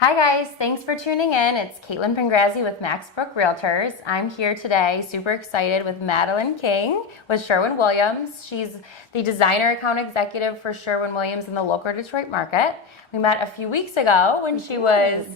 Hi guys, thanks for tuning in. It's Caitlin Pengrazzi with Maxbrook Realtors. I'm here today, super excited with Madeline King with Sherwin-Williams. She's the designer account executive for Sherwin-Williams in the local Detroit market. We met a few weeks ago when she was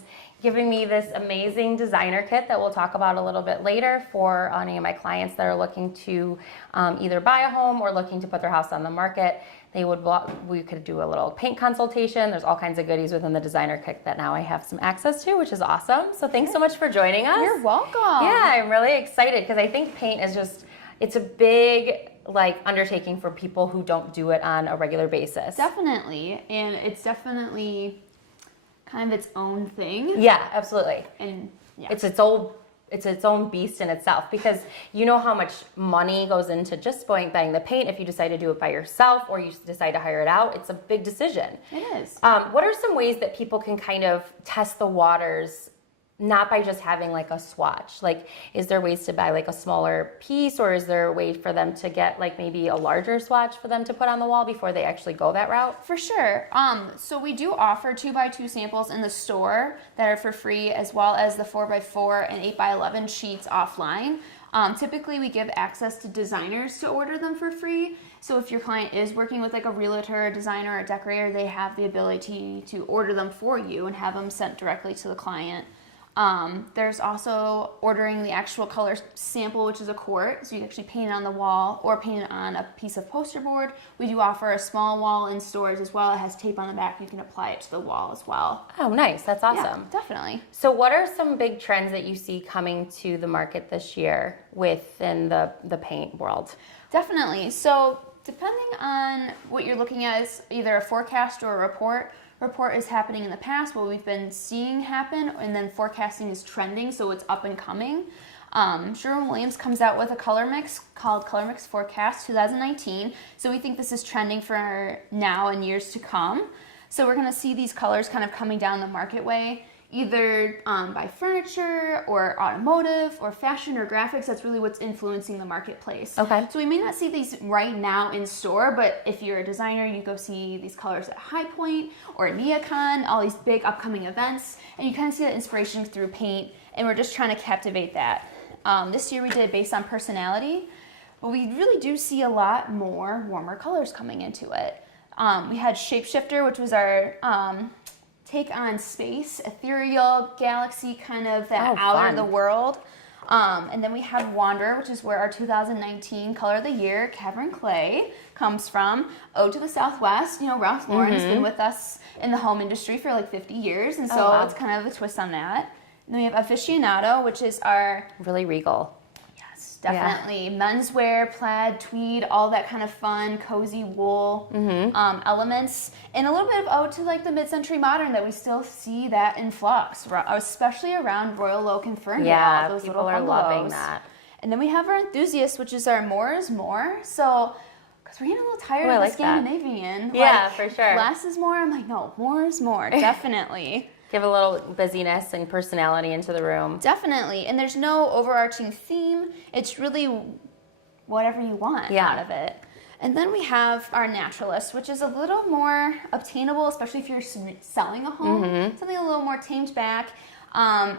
giving me this amazing designer kit that we'll talk about a little bit later for any of my clients that are looking to either buy a home or looking to put their house on the market. We could do a little paint consultation. There's all kinds of goodies within the designer kit that now I have some access to, which is awesome. So thanks so much for joining us. You're welcome. Yeah, I'm really excited because I think paint is it's a big undertaking for people who don't do it on a regular basis. Definitely. And it's definitely kind of its own thing. Yeah, absolutely. And yeah. It's its own beast in itself, because you know how much money goes into just buying the paint. If you decide to do it by yourself or you decide to hire it out, it's a big decision. It is. What are some ways that people can kind of test the waters, not by just having a swatch? Is there ways to buy a smaller piece, or is there a way for them to get maybe a larger swatch for them to put on the wall before they actually go that route? For sure. So we do offer 2x2 samples in the store that are for free, as well as the 4x4 and 8x11 sheets offline. Typically we give access to designers to order them for free. So if your client is working with a realtor, a designer, or a decorator, they have the ability to order them for you and have them sent directly to the client. There's also ordering the actual color sample, which is a quart, so you can actually paint it on the wall or paint it on a piece of poster board. We do offer a small wall in stores as well. It has tape on the back. You can apply it to the wall as well. Oh, nice. That's awesome. Yeah, definitely. So what are some big trends that you see coming to the market this year within the paint world? Definitely. So depending on what you're looking at, is either a forecast or a report. Report is happening in the past, what we've been seeing happen, and then forecasting is trending, so it's up and coming. Sherwin-Williams comes out with a color mix called Color Mix Forecast 2019, so we think this is trending for now and years to come. So we're going to see these colors kind of coming down the market way, either by furniture or automotive or fashion or graphics. That's really what's influencing the marketplace. Okay. So we may not see these right now in store, but if you're a designer, you go see these colors at High Point or NeoCon, all these big upcoming events, and you kind of see that inspiration through paint, and we're just trying to captivate that. This year we did based on personality, but we really do see a lot more warmer colors coming into it. We had Shapeshifter, which was our take on space, ethereal, galaxy, kind of that out of the world. And then we have Wanderer, which is where our 2019 Color of the Year, Cavern Clay, comes from. Ode to the Southwest. You know, Ralph Lauren has been with us in the home industry for 50 years, and so it's kind of a twist on that. And then we have Aficionado, which is our... Really regal. Yes, definitely. Yeah. Menswear, plaid, tweed, all that kind of fun, cozy wool elements. And a little bit of ode to the mid-century modern that we still see that in flux, especially around Royal Oak and Ferndale. Yeah, those people little are bungalows. loving that. And then we have our Enthusiast, which is our more is more. So, because we're getting a little tired of the Scandinavian. Yeah, for sure. Less is more. I'm like, no, more is more, definitely. Give a little busyness and personality into the room. Definitely. And there's no overarching theme. It's really whatever you want out of it. And then we have our Naturalist, which is a little more obtainable, especially if you're selling a home. Something a little more tamed back.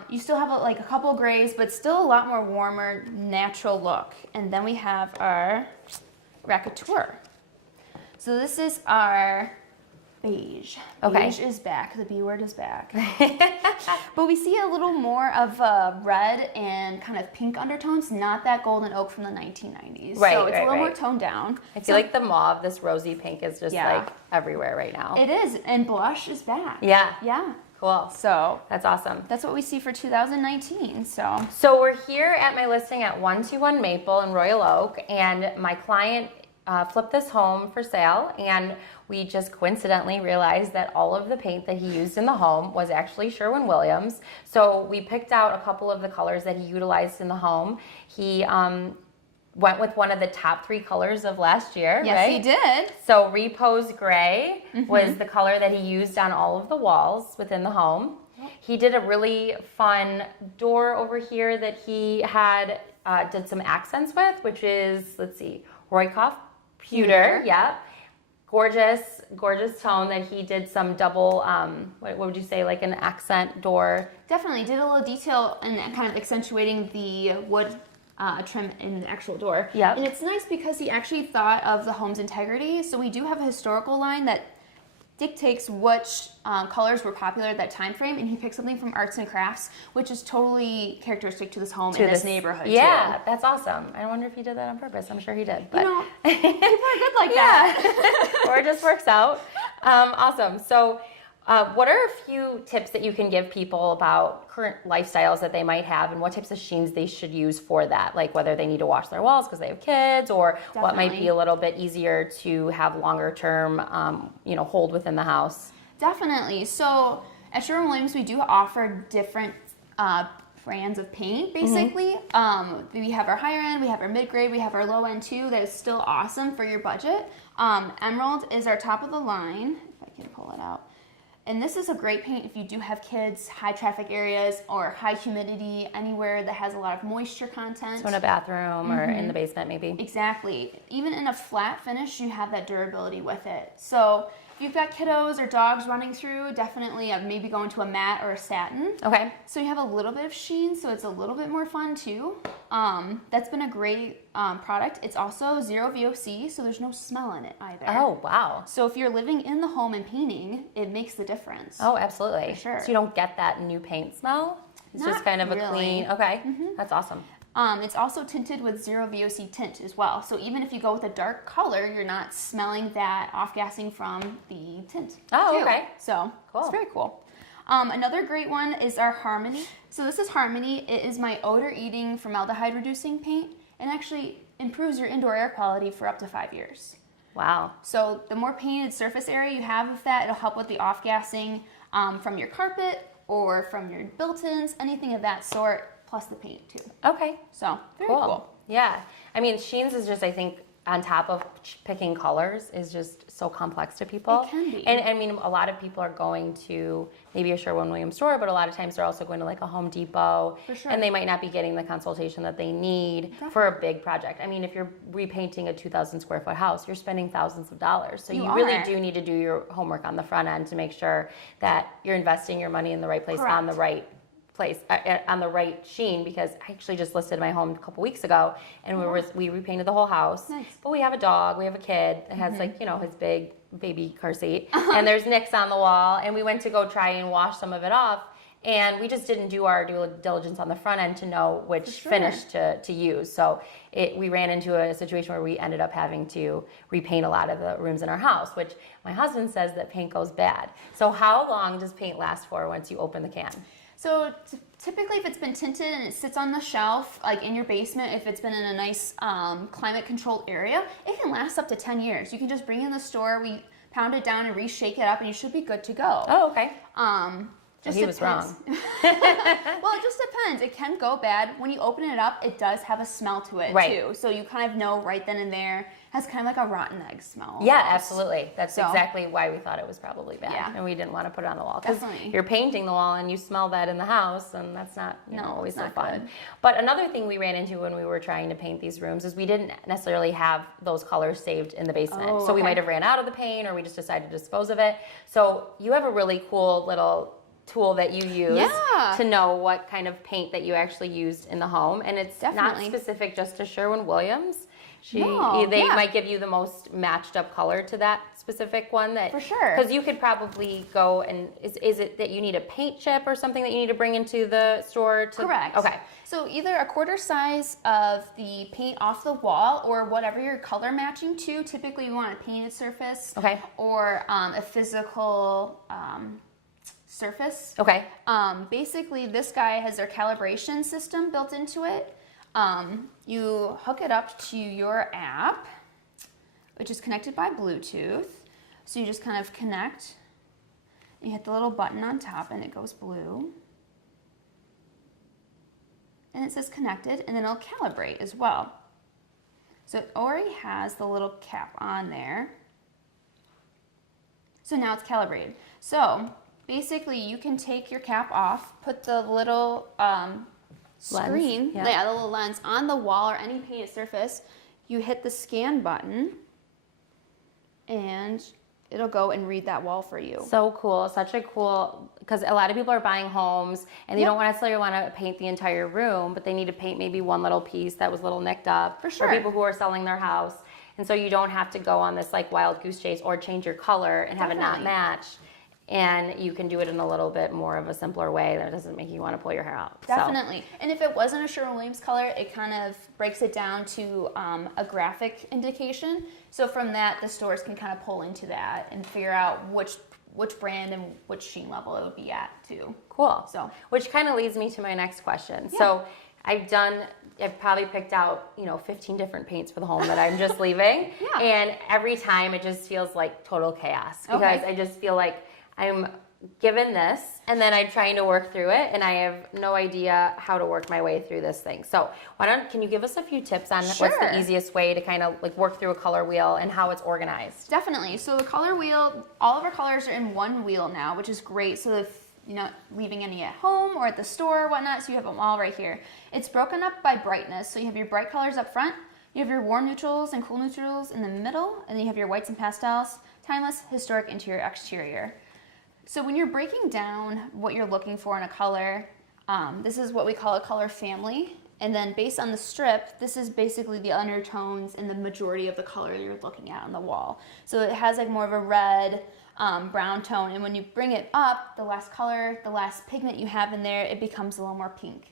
You still have a couple of grays, but still a lot more warmer, natural look. And then we have our Racateur. So this is our beige. Beige is back. The B word is back. But we see a little more of red and kind of pink undertones, not that golden oak from the 1990s. Right, so it's a little more toned down. I feel like the mauve, this rosy pink, is just everywhere right now. It is, and blush is back. Yeah. Yeah. Cool. So that's awesome. That's what we see for 2019. So we're here at my listing at 121 Maple in Royal Oak, and my client flipped this home for sale, and we just coincidentally realized that all of the paint that he used in the home was actually Sherwin-Williams. So we picked out a couple of the colors that he utilized in the home. He went with one of the top 3 colors of last year, yes, right? he did. So Repose Gray was the color that he used on all of the walls within the home. He did a really fun door over here that he had did some accents with, which is, let's see, Roykoff Pewter. Yep. gorgeous tone that he did some double, what would you say, like an accent door? Definitely did a little detail and kind of accentuating the wood trim in the actual door. Yep. And it's nice because he actually thought of the home's integrity. So we do have a historical line that dictates which colors were popular at that time frame, and he picked something from arts and crafts, which is totally characteristic to this home in this neighborhood. Yeah, too. That's awesome. I wonder if he did that on purpose. I'm sure he did. But You know, people are good like that. or it just works out. Awesome. So, what are a few tips that you can give people about current lifestyles that they might have, and what types of sheens they should use for that? Like whether they need to wash their walls because they have kids, or what might be a little bit easier to have longer term, hold within the house. Definitely. So at Sherwin-Williams, we do offer different brands of paint, basically. We have our higher end, we have our mid-grade, we have our low end too. That is still awesome for your budget. Emerald is our top of the line, if I can pull it out. And this is a great paint if you do have kids, high traffic areas, or high humidity, anywhere that has a lot of moisture content. So in a bathroom or in the basement maybe. Exactly. Even in a flat finish, you have that durability with it. So if you've got kiddos or dogs running through, definitely maybe go into a matte or a satin. Okay. So you have a little bit of sheen, so it's a little bit more fun too. That's been a great product. It's also zero VOC, so there's no smell in it either. Oh, wow. So if you're living in the home and painting, it makes the difference. Oh, absolutely. For sure. So you don't get that new paint smell? It's just Not kind of a really. clean, okay. That's awesome. It's also tinted with zero VOC tint as well. So even if you go with a dark color, you're not smelling that off-gassing from the tint. Oh, too. okay. So Cool. it's very cool. Another great one is our Harmony. So this is Harmony. It is my odor-eating formaldehyde reducing paint, and actually improves your indoor air quality for up to 5 years. Wow. So the more painted surface area you have of that, it'll help with the off-gassing from your carpet or from your built-ins, anything of that sort, plus the paint too. Okay. So very cool. Yeah. I mean, sheens is just, I think, on top of picking colors is just so complex to people. It can be. And I mean, a lot of people are going to maybe a Sherwin-Williams store, but a lot of times they're also going to like a Home Depot. For sure. And they might not be getting the consultation that they need for a big project. I mean, if you're repainting a 2,000 square foot house, you're spending thousands of dollars. So you really are. do need to do your homework on the front end to make sure that you're investing your money in the right place on Correct. the right place on the right sheen, because I actually just listed my home a couple weeks ago, and we repainted the whole house. Nice. But we have a dog, we have a kid that has like his big baby car seat, and there's nicks on the wall, and we went to go try and wash some of it off, and we just didn't do our due diligence on the front end to know which finish to use. So we ran into a situation where we ended up having to repaint a lot of the rooms in our house, which my husband says that paint goes bad. So how long does paint last for once you open the can? So typically if it's been tinted and it sits on the shelf, like in your basement, if it's been in a nice climate controlled area, it can last up to 10 years. You can just bring it in the store, we pound it down and reshake it up, and you should be good to go. Oh, okay. Just He was depends. wrong. Well, it just depends. It can go bad. When you open it up, it does have a smell to it too. So you kind of know right then and there. It has kind of like a rotten egg smell. Yeah, almost. absolutely. That's So- exactly why we thought it was probably bad, Yeah. and we didn't want to put it on the wall, because Definitely. you're painting the wall and you smell that in the house, and that's not always it's so not fun. good. But another thing we ran into when we were trying to paint these rooms is we didn't necessarily have those colors saved in the basement. Oh, So we okay. might have ran out of the paint, or we just decided to dispose of it. So you have a really cool little tool that you use Yeah. to know what kind of paint that you actually used in the home, and it's Definitely. not specific just to Sherwin-Williams. No, They yeah. might give you the most matched up color to that specific one. That For sure. because you could probably go and is it that you need a paint chip or something that you need to bring into the store to? Correct. Okay. So either a quarter size of the paint off the wall, or whatever you're color matching to. Typically, we want a painted surface. Okay. Or a physical surface. Okay. Basically, this guy has their calibration system built into it. You hook it up to your app, which is connected by Bluetooth. So you just kind of connect. You hit the little button on top, and it goes blue. And it says connected, and then it'll calibrate as well. So it already has the little cap on there. So now it's calibrated. So basically, you can take your cap off, put the little screen, yeah. the little lens on the wall or any painted surface. You hit the scan button, and it'll go and read that wall for you. So cool. Such a cool, because a lot of people are buying homes and they don't necessarily want to paint the entire room, but they need to paint maybe one little piece that was a little nicked up. For sure. For people who are selling their house. And so you don't have to go on this like wild goose chase or change your color and have it not match. And you can do it in a little bit more of a simpler way that doesn't make you want to pull your hair out. Definitely. And if it wasn't a Sherwin-Williams color, it kind of breaks it down to a graphic indication. So from that, the stores can kind of pull into that and figure out which brand and which sheen level it would be at too. Cool. So, which kind of leads me to my next question. Yeah. So I've probably picked out, 15 different paints for the home that I'm just leaving. Yeah. And every time it just feels like total chaos because I just feel like I'm given this and then I'm trying to work through it and I have no idea how to work my way through this thing. So can you give us a few tips on what's the easiest way to kind of like work through a color wheel and how it's organized? Definitely. So the color wheel, all of our colors are in one wheel now, which is great. So if you're not leaving any at home or at the store or whatnot, so you have them all right here. It's broken up by brightness. So you have your bright colors up front, you have your warm neutrals and cool neutrals in the middle, and then you have your whites and pastels, timeless, historic, interior, exterior. So when you're breaking down what you're looking for in a color, this is what we call a color family. And then based on the strip, this is basically the undertones and the majority of the color you're looking at on the wall. So it has like more of a red, brown tone. And when you bring it up, the last color, the last pigment you have in there, it becomes a little more pink.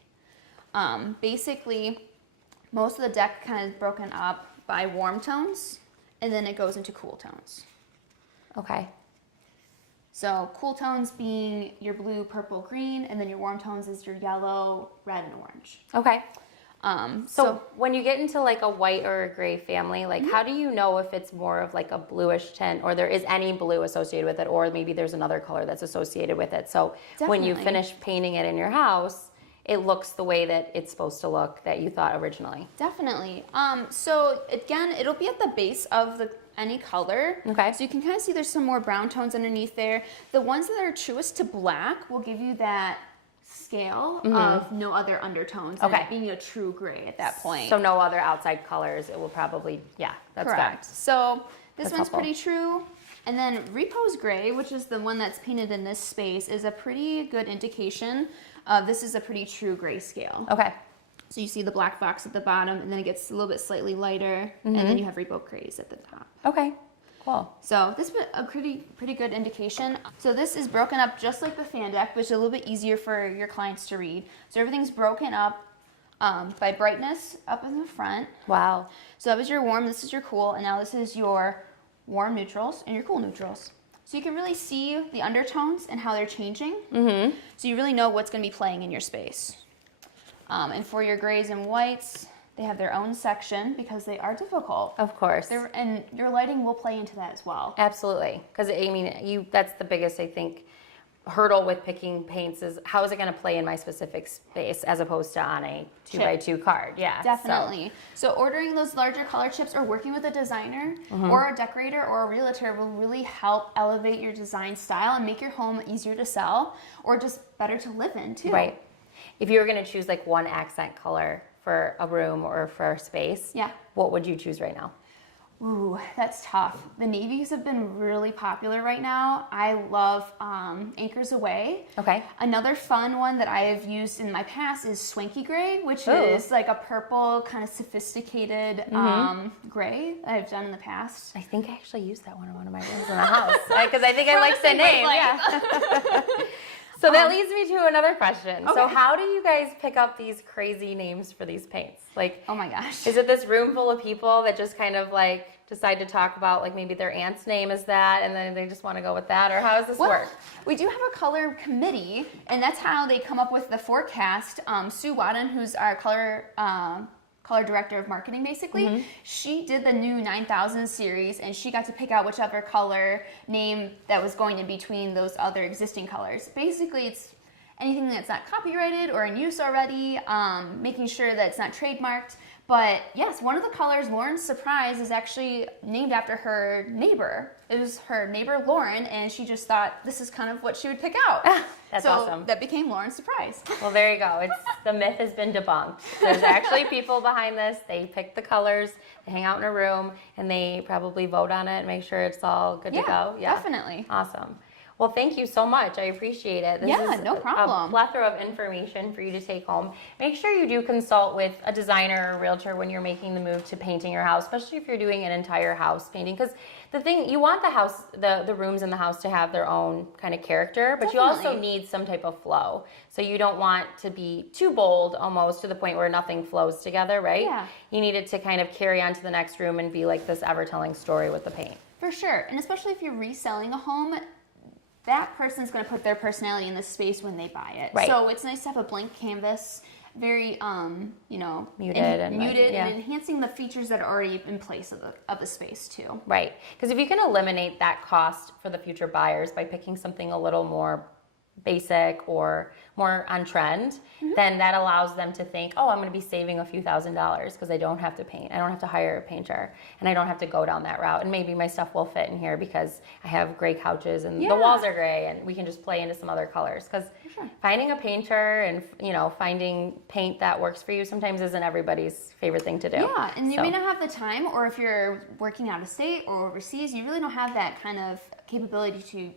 Basically, most of the deck kind of is broken up by warm tones, and then it goes into cool tones. Okay. So cool tones being your blue, purple, green, and then your warm tones is your yellow, red, and orange. Okay. So when you get into like a white or a gray family, like how do you know if it's more of like a bluish tint or there is any blue associated with it or maybe there's another color that's associated with it? So when you finish painting it in your house, it looks the way that it's supposed to look that you thought originally. Definitely. So again, it'll be at the base of any color. Okay. So you can kind of see there's some more brown tones underneath there. The ones that are truest to black will give you that scale of no other undertones and it being a true gray at that point. So no other outside colors. It will probably, that's correct. Good. So this That's one's helpful. pretty true. And then repose gray, which is the one that's painted in this space, is a pretty good indication of this is a pretty true grayscale. Okay. So you see the black box at the bottom, and then it gets a little bit slightly lighter, and then you have repose grays at the top. Okay. Cool. So this is a pretty good indication. So this is broken up just like the fan deck, which is a little bit easier for your clients to read. So everything's broken up by brightness up in the front. Wow. So that was your warm, this is your cool, and now this is your warm neutrals and your cool neutrals. So you can really see the undertones and how they're changing. Mm-hmm. So you really know what's going to be playing in your space. And for your grays and whites, they have their own section because they are difficult. Of course. And your lighting will play into that as well. Absolutely. Because, that's the biggest, I think, hurdle with picking paints is how is it going to play in my specific space as opposed to on a 2x2 card. Yeah. Definitely. So ordering those larger color chips or working with a designer or a decorator or a realtor will really help elevate your design style and make your home easier to sell or just better to live in too. Right. If you were going to choose like one accent color for a room or for a space, what would you choose right now? Ooh, that's tough. The navies have been really popular right now. I love Anchors Away. Okay. Another fun one that I have used in my past is Swanky Gray, which is like a purple, kind of sophisticated gray that I've done in the past. I think I actually used that one in one of my rooms in the house because I think I like the name. Yeah. So that leads me to another question. Okay. So how do you guys pick up these crazy names for these paints? Like, oh my gosh. Is it this room full of people that just kind of like decide to talk about like maybe their aunt's name is that and then they just want to go with that? Or how does this work? We do have a color committee and that's how they come up with the forecast. Sue Wadden, who's our color director of marketing basically, she did the new 9000 series and she got to pick out whichever color name that was going in between those other existing colors. Basically it's anything that's not copyrighted or in use already, making sure that it's not trademarked, But yes, one of the colors, Lauren's Surprise, is actually named after her neighbor. It was her neighbor Lauren, and she just thought this is kind of what she would pick out. That's so awesome. that became Lauren's Surprise. Well, there you go. The myth has been debunked. There's actually people behind this. They pick the colors, they hang out in a room, and they probably vote on it and make sure it's all good to go. Yeah, definitely. Awesome. Well, thank you so much. I appreciate it. This is no problem. A plethora of information for you to take home. Make sure you do consult with a designer or a realtor when you're making the move to painting your house, especially if you're doing an entire house painting. Because the thing, you want the house, the rooms in the house to have their own kind of character, but you also need some type of flow. So you don't want to be too bold almost to the point where nothing flows together, right? Yeah. You need it to kind of carry on to the next room and be like this ever-telling story with the paint. For sure. And especially if you're reselling a home, that person's going to put their personality in the space when they buy it. Right. So it's nice to have a blank canvas, very, Muted and enhancing the features that are already in place of the space too. Right. Because if you can eliminate that cost for the future buyers by picking something a little more basic or more on trend, then that allows them to think, oh, I'm going to be saving a few $1,000s because I don't have to paint. I don't have to hire a painter, and I don't have to go down that route. And maybe my stuff will fit in here because I have gray couches and the walls are gray, and we can just play into some other colors. Because finding a painter and finding paint that works for you sometimes isn't everybody's favorite thing to do. Yeah, and you may not have the time, or if you're working out of state or overseas, you really don't have that kind of capability to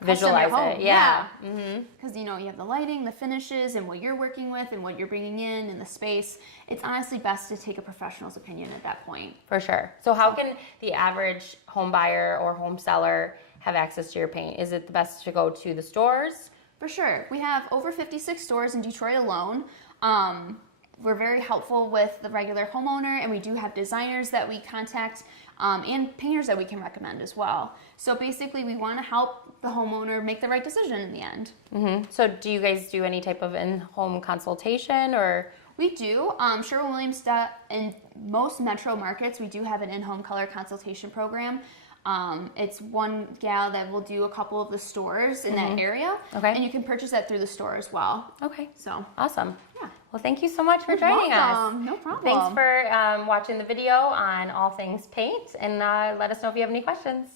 Visualize custom your home. it, yeah. Because you have the lighting, the finishes, and what you're working with, and what you're bringing in, and the space. It's honestly best to take a professional's opinion at that point. For sure. So how can the average home buyer or home seller have access to your paint? Is it the best to go to the stores? For sure. We have over 56 stores in Detroit alone. We're very helpful with the regular homeowner, and we do have designers that we contact and painters that we can recommend as well. So basically, we want to help the homeowner make the right decision in the end. So do you guys do any type of in-home consultation or? We do. Sherwin-Williams, in most metro markets, we do have an in-home color consultation program. It's one gal that will do a couple of the stores in that area. Okay. And you can purchase that through the store as well. Okay. So. Awesome. Yeah. Well, thank you so much for joining us. No problem. Thanks for watching the video on all things paint, and let us know if you have any questions.